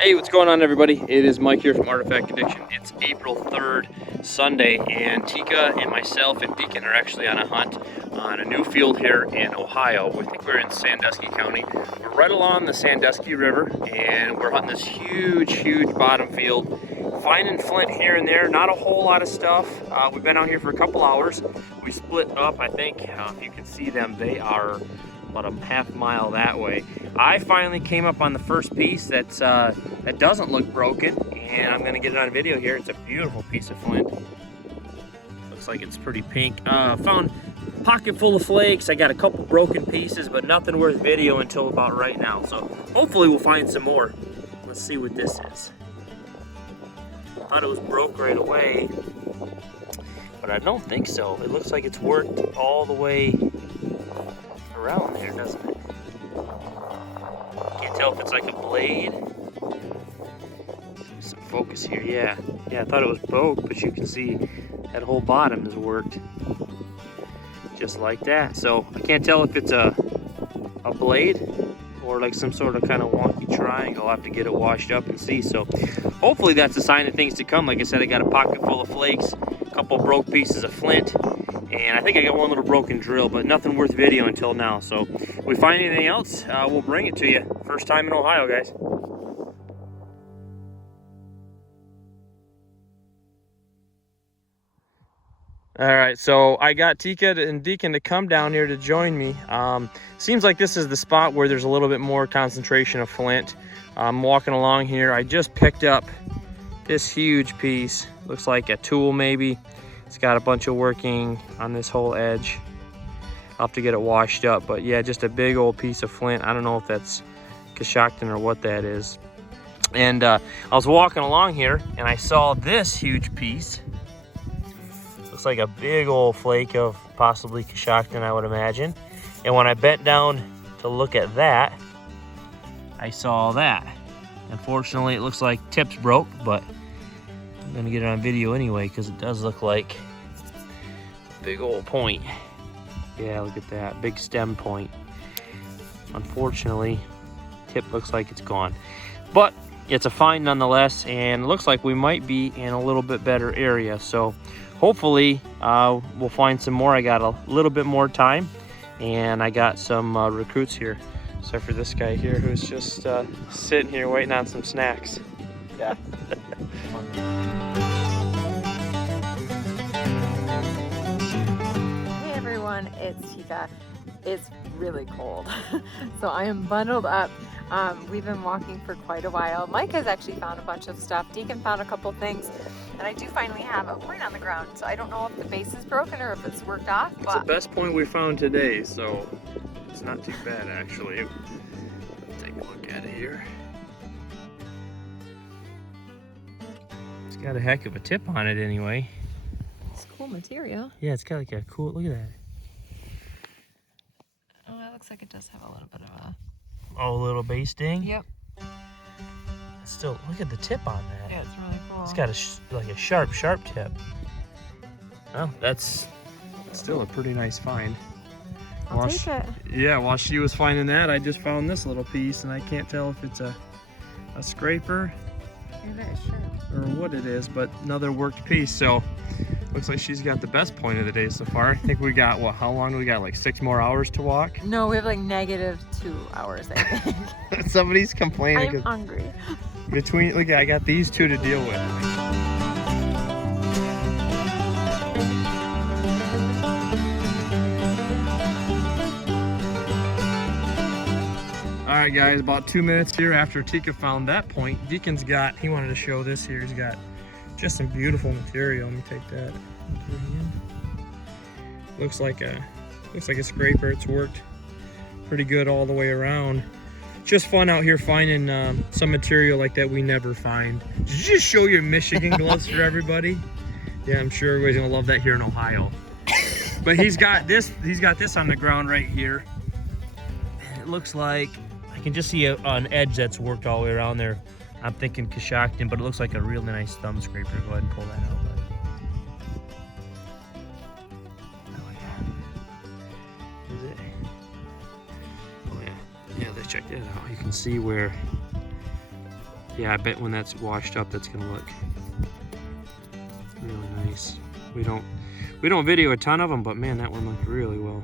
Hey, what's going on, everybody? It is Mike here from Artifact Addiction. It's April 3rd, Sunday, and Tikka and myself and Deacon are actually on a hunt on a new field here in Ohio. We think we're in Sandusky County. We're right along the Sandusky River, and we're hunting this huge bottom field. Finding flint here and there, not a whole lot of stuff. We've been out here for a couple hours. We split up, I think. If you can see them, they are about a half mile that way. I finally came up on the first piece that doesn't look broken, and I'm gonna get it on video here. It's a beautiful piece of flint. Looks like it's pretty pink. Found a pocket full of flakes. I got a couple broken pieces, but nothing worth video until about right now. So hopefully we'll find some more. Let's see what this is. I thought it was broke right away, but I don't think so. It looks like it's worked all the way around there, doesn't it? Can't tell if it's like a blade. Some focus here. Yeah, I thought it was broke, but you can see that whole bottom is worked just like that. So I can't tell if it's a blade or like some sort of kind of wonky triangle. I'll have to get it washed up and see. So hopefully that's a sign of things to come. Like I said, I got a pocket full of flakes, a couple broke pieces of flint, and I think I got one little broken drill, but nothing worth video until now. So if we find anything else, we'll bring it to you. First time in Ohio, guys. All right, so I got Tikka and Deacon to come down here to join me. Seems like this is the spot where there's a little bit more concentration of flint. I'm walking along here. I just picked up this huge piece. Looks like a tool maybe. It's got a bunch of working on this whole edge. I'll have to get it washed up, but yeah, just a big old piece of flint. I don't know if that's Coshocton or what that is. And I was walking along here and I saw this huge piece. Looks like a big old flake of possibly Coshocton, I would imagine. And when I bent down to look at that, I saw that. Unfortunately, it looks like tips broke, but I'm gonna get it on video anyway because it does look like a big old point. Yeah, look at that, big stem point. Unfortunately, tip looks like it's gone. But it's a find nonetheless, and it looks like we might be in a little bit better area. So hopefully we'll find some more. I got a little bit more time, and I got some recruits here. Except for this guy here who's just sitting here waiting on some snacks. Yeah. Hey everyone, it's Tikka. It's really cold, so I am bundled up. We've been walking for quite a while. Mike has actually found a bunch of stuff. Deacon found a couple things, and I do finally have a point on the ground. So I don't know if the base is broken or if it's worked off. It's the best point we found today, so it's not too bad actually. Let's take a look at it here. It's got a heck of a tip on it anyway. It's cool material. Yeah, it's got like a cool, look at that. Oh, it looks like it does have a little bit of a... Oh, a little base ding? Yep. Still, look at the tip on that. Yeah, it's really cool. It's got like a sharp tip. Oh, that's still a pretty nice find. I'll take it. Yeah, while she was finding that, I just found this little piece, and I can't tell if it's a scraper or what it is, but another worked piece. So looks like she's got the best point of the day so far. I think we got, what, how long do we got? Like 6 more hours to walk? No, we have like -2 hours, I think. Somebody's complaining. I'm hungry. Look, I got these two to deal with. All right, guys, about 2 minutes here after Tikka found that point. Deacon's got, he wanted to show this here. He's got just some beautiful material. Let me take that into your hand. Looks like a scraper. It's worked pretty good all the way around. Just fun out here finding some material like that we never find. Did you just show your Michigan gloves for everybody? Yeah, I'm sure everybody's gonna love that here in Ohio. But he's got this on the ground right here. And it looks like I can just see an edge that's worked all the way around there. I'm thinking Coshocton, but it looks like a really nice thumb scraper. Go ahead and pull that out. Oh yeah. Is it? Oh yeah. Yeah, let's check that out. You can see where Yeah, I bet when that's washed up, that's gonna look really nice. We don't video a ton of them, but man, that one looked really well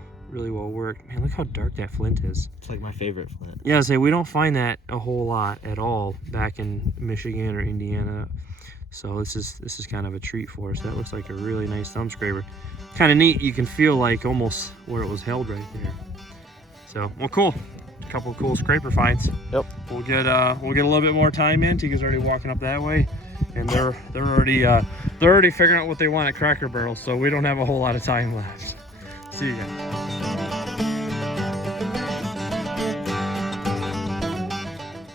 worked. Man, look how dark that flint is. It's like my favorite flint. Yeah, I say we don't find that a whole lot at all back in Michigan or Indiana. So this is kind of a treat for us. That looks like a really nice thumb scraper. Kind of neat. You can feel like almost where it was held right there. So, well, cool. A couple of cool scraper finds. Yep. We'll get a little bit more time in. Tikka's already walking up that way, and they're already figuring out what they want at Cracker Barrel. So we don't have a whole lot of time left. See you guys.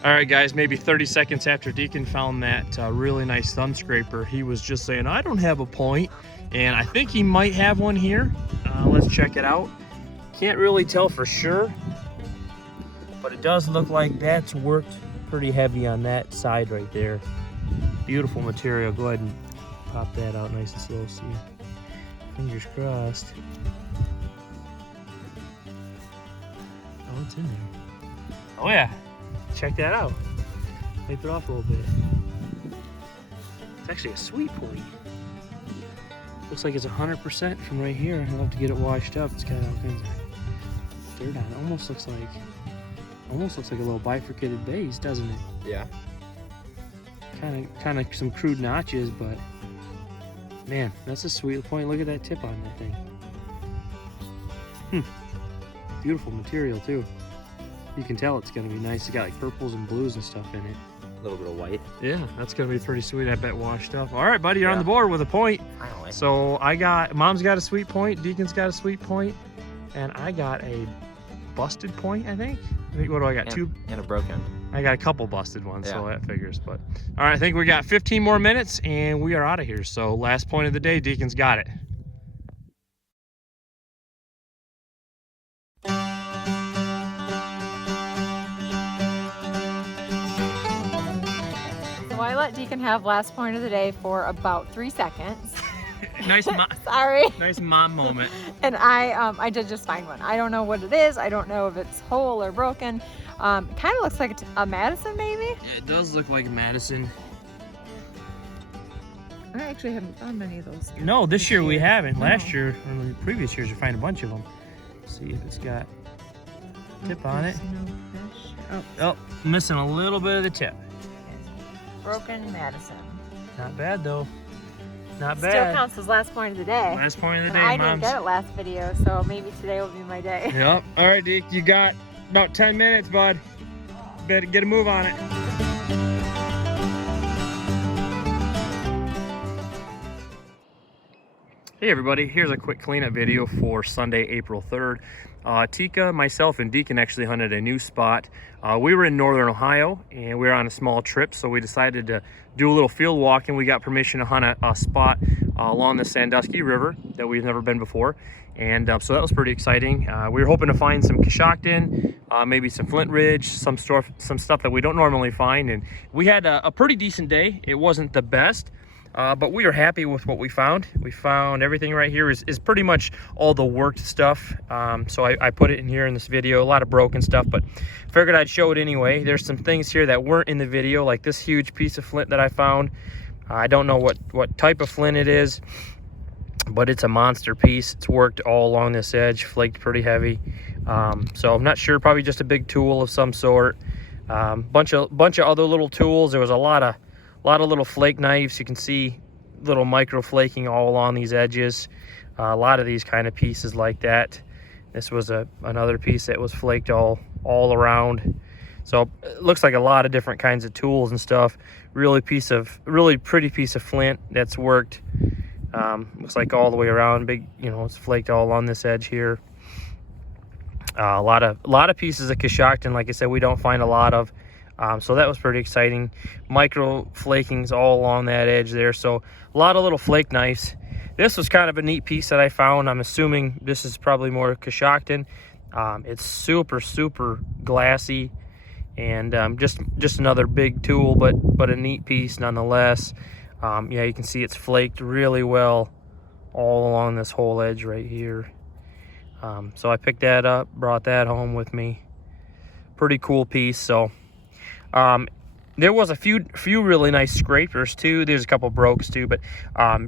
All right, guys, maybe 30 seconds after Deacon found that really nice thumb scraper, he was just saying, I don't have a point, and I think he might have one here. Let's check it out. Can't really tell for sure, but it does look like that's worked pretty heavy on that side right there. Beautiful material. Go ahead and pop that out nice and slow. See, fingers crossed. Oh, it's in there. Oh yeah. Check that out. Wipe it off a little bit. It's actually a sweet point. Looks like it's 100% from right here. I'll have to get it washed up. It's got all kinds of dirt on it. Almost looks like a little bifurcated base, doesn't it? Yeah. Kind of some crude notches, but man, that's a sweet point. Look at that tip on that thing. Beautiful material too. You can tell it's gonna be nice. It's got like purples and blues and stuff in it. A little bit of white. Yeah, that's gonna be pretty sweet. I bet washed up. All right, buddy, you're on the board with a point. Finally. So Mom's got a sweet point, Deacon's got a sweet point, and I got a busted point. I think what do I got? Two and a broken. I got a couple busted ones, Yeah. so that figures. But all right, I think we got 15 more minutes and we are out of here. So last point of the day, Deacon's got it. So I let Deacon have last point of the day for about 3 seconds. Nice Sorry. nice mom moment. And I did just find one. I don't know what it is. I don't know if it's whole or broken. Kind of looks like a Madison, maybe. Yeah, it does look like Madison. I actually haven't found many of those. No, this year we haven't. No. Last year, or the previous years, you find a bunch of them. See if it's got tip on it. No fish. Oh, Oh, missing a little bit of the tip. broken Madison. Not bad though. Not bad. Still counts as last point of the day. Last point of the And day, I Moms. didn't get it last video, so maybe today will be my day. Yep. All right, Deke, you got about 10 minutes, bud. Better get a move on it. Hey everybody, here's a quick cleanup video for Sunday, April 3rd. Tikka, myself, and Deacon actually hunted a new spot. We were in northern Ohio and we were on a small trip, so we decided to do a little field walking. We got permission to hunt a spot along the Sandusky River that we've never been before. And so that was pretty exciting. We were hoping to find some Coshocton, maybe some Flint Ridge, some stuff that we don't normally find. And we had a pretty decent day. It wasn't the best, but we are happy with what we found. We found everything right here is pretty much all the worked stuff. So I put it in here in this video, a lot of broken stuff, but figured I'd show it anyway. There's some things here that weren't in the video, like this huge piece of flint that I found. I don't know what type of flint it is, but it's a monster piece. It's worked all along this edge, flaked pretty heavy. So I'm not sure, probably just a big tool of some sort. Bunch of other little tools. There was a lot of little flake knives. You can see little micro flaking all along these edges. A lot of these kind of pieces like that. This was another piece that was flaked all around. So it looks like a lot of different kinds of tools and stuff. Really pretty piece of flint that's worked. Looks like all the way around. Big, it's flaked all on this edge here. A lot of pieces of Coshocton, like I said, we don't find a lot of. So that was pretty exciting. Micro flakings all along that edge there. So a lot of little flake knives. This was kind of a neat piece that I found. I'm assuming this is probably more Coshocton. It's super, super glassy, and just another big tool, but a neat piece nonetheless. Yeah, you can see it's flaked really well all along this whole edge right here. So I picked that up, brought that home with me. Pretty cool piece. So There was a few really nice scrapers too. There's a couple brokes too, but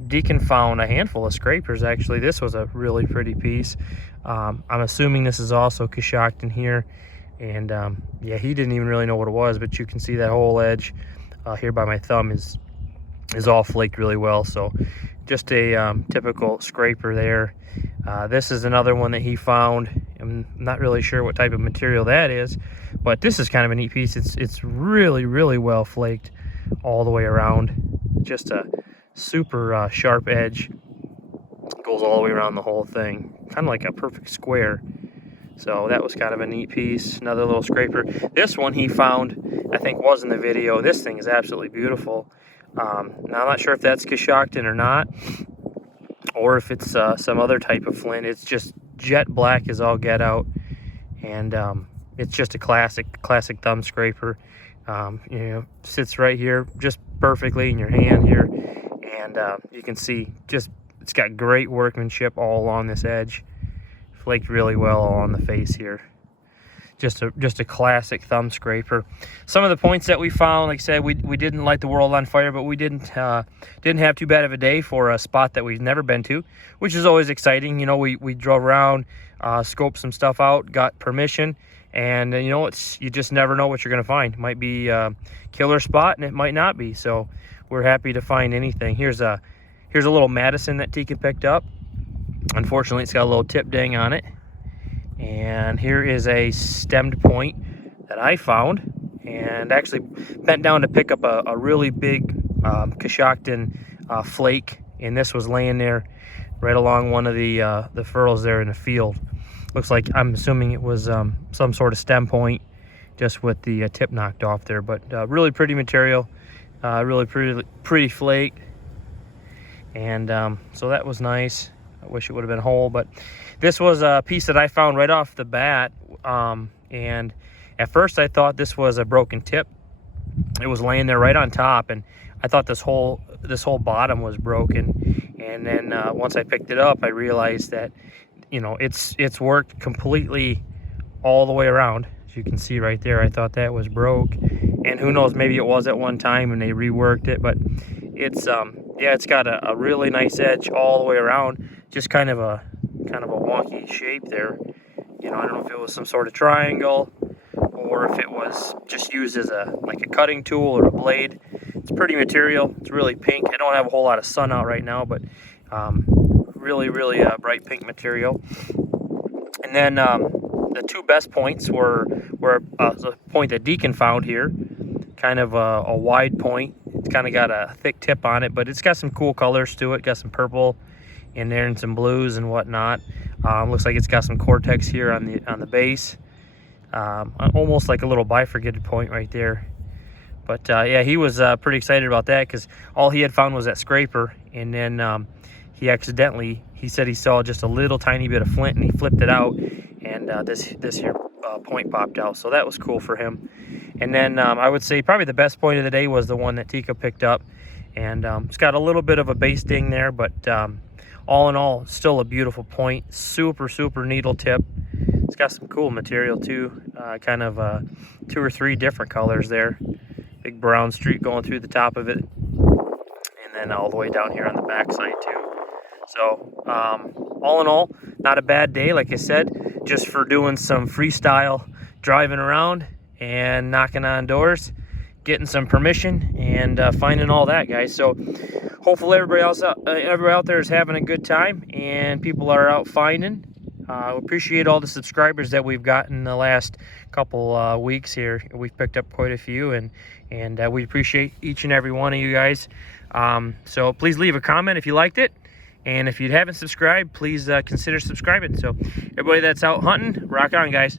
Deacon found a handful of scrapers actually. This was a really pretty piece. I'm assuming this is also Coshocton here, and yeah, he didn't even really know what it was, but you can see that whole edge here by my thumb is all flaked really well. So just a typical scraper there. This is another one that he found. I'm not really sure what type of material that is, but this is kind of a neat piece. It's really well flaked all the way around. Just a super sharp edge. Goes all the way around the whole thing, kind of like a perfect square. So that was kind of a neat piece. Another little scraper. This one he found, I think, was in the video. This thing is absolutely beautiful. Now I'm not sure if that's Coshocton or not, or if it's some other type of flint. It's just jet black as all get out, and it's just a classic thumb scraper. You know, sits right here just perfectly in your hand here, and you can see just it's got great workmanship all along this edge. Flaked really well all on the face here. Just a classic thumb scraper. Some of the points that we found, like I said, we didn't light the world on fire, but we didn't have too bad of a day for a spot that we've never been to, which is always exciting. You know, we drove around, scoped some stuff out, got permission, and you know, you just never know what you're gonna find. It might be a killer spot, and it might not be. So we're happy to find anything. Here's a little Madison that Tikka picked up. Unfortunately, it's got a little tip ding on it. And here is a stemmed point that I found, and actually bent down to pick up a really big Coshocton flake, and this was laying there right along one of the furrows there in the field. Looks like, I'm assuming it was some sort of stem point, just with the tip knocked off there. But really pretty material, really pretty flake, and so that was nice. I wish it would have been whole, but this was a piece that I found right off the bat, and at first I thought this was a broken tip. It was laying there right on top, and I thought this whole bottom was broken. And then once I picked it up, I realized that, you know, it's worked completely all the way around. As you can see right there, I thought that was broke, and who knows, maybe it was at one time and they reworked it, but it's yeah, it's got a really nice edge all the way around. Just kind of a wonky shape there. You know, I don't know if it was some sort of triangle or if it was just used as like a cutting tool or a blade. It's pretty material. It's really pink. I don't have a whole lot of sun out right now, but really bright pink material. And then the two best points were the point that Deacon found here, kind of a wide point. It's kind of got a thick tip on it, but it's got some cool colors to it. Got some purple in there and some blues and whatnot. Looks like it's got some cortex here on the base, almost like a little bifurcated point right there. But yeah, he was pretty excited about that, because all he had found was that scraper, and then he said he saw just a little tiny bit of flint, and he flipped it out, and this here point popped out. So that was cool for him. And then I would say probably the best point of the day was the one that Tikka picked up, and it's got a little bit of a base ding there, but all in all, still a beautiful point. Super needle tip. It's got some cool material too, kind of 2 or 3 different colors there. Big brown streak going through the top of it, and then all the way down here on the back side too. So all in all, not a bad day, like I said, just for doing some freestyle driving around and knocking on doors, getting some permission, and finding all that, guys. So hopefully everybody out there is having a good time, and people are out finding. Appreciate all the subscribers that we've gotten the last couple weeks here. We've picked up quite a few, and we appreciate each and every one of you guys. So please leave a comment if you liked it, and if you haven't subscribed, please consider subscribing. So everybody that's out hunting, rock on, guys.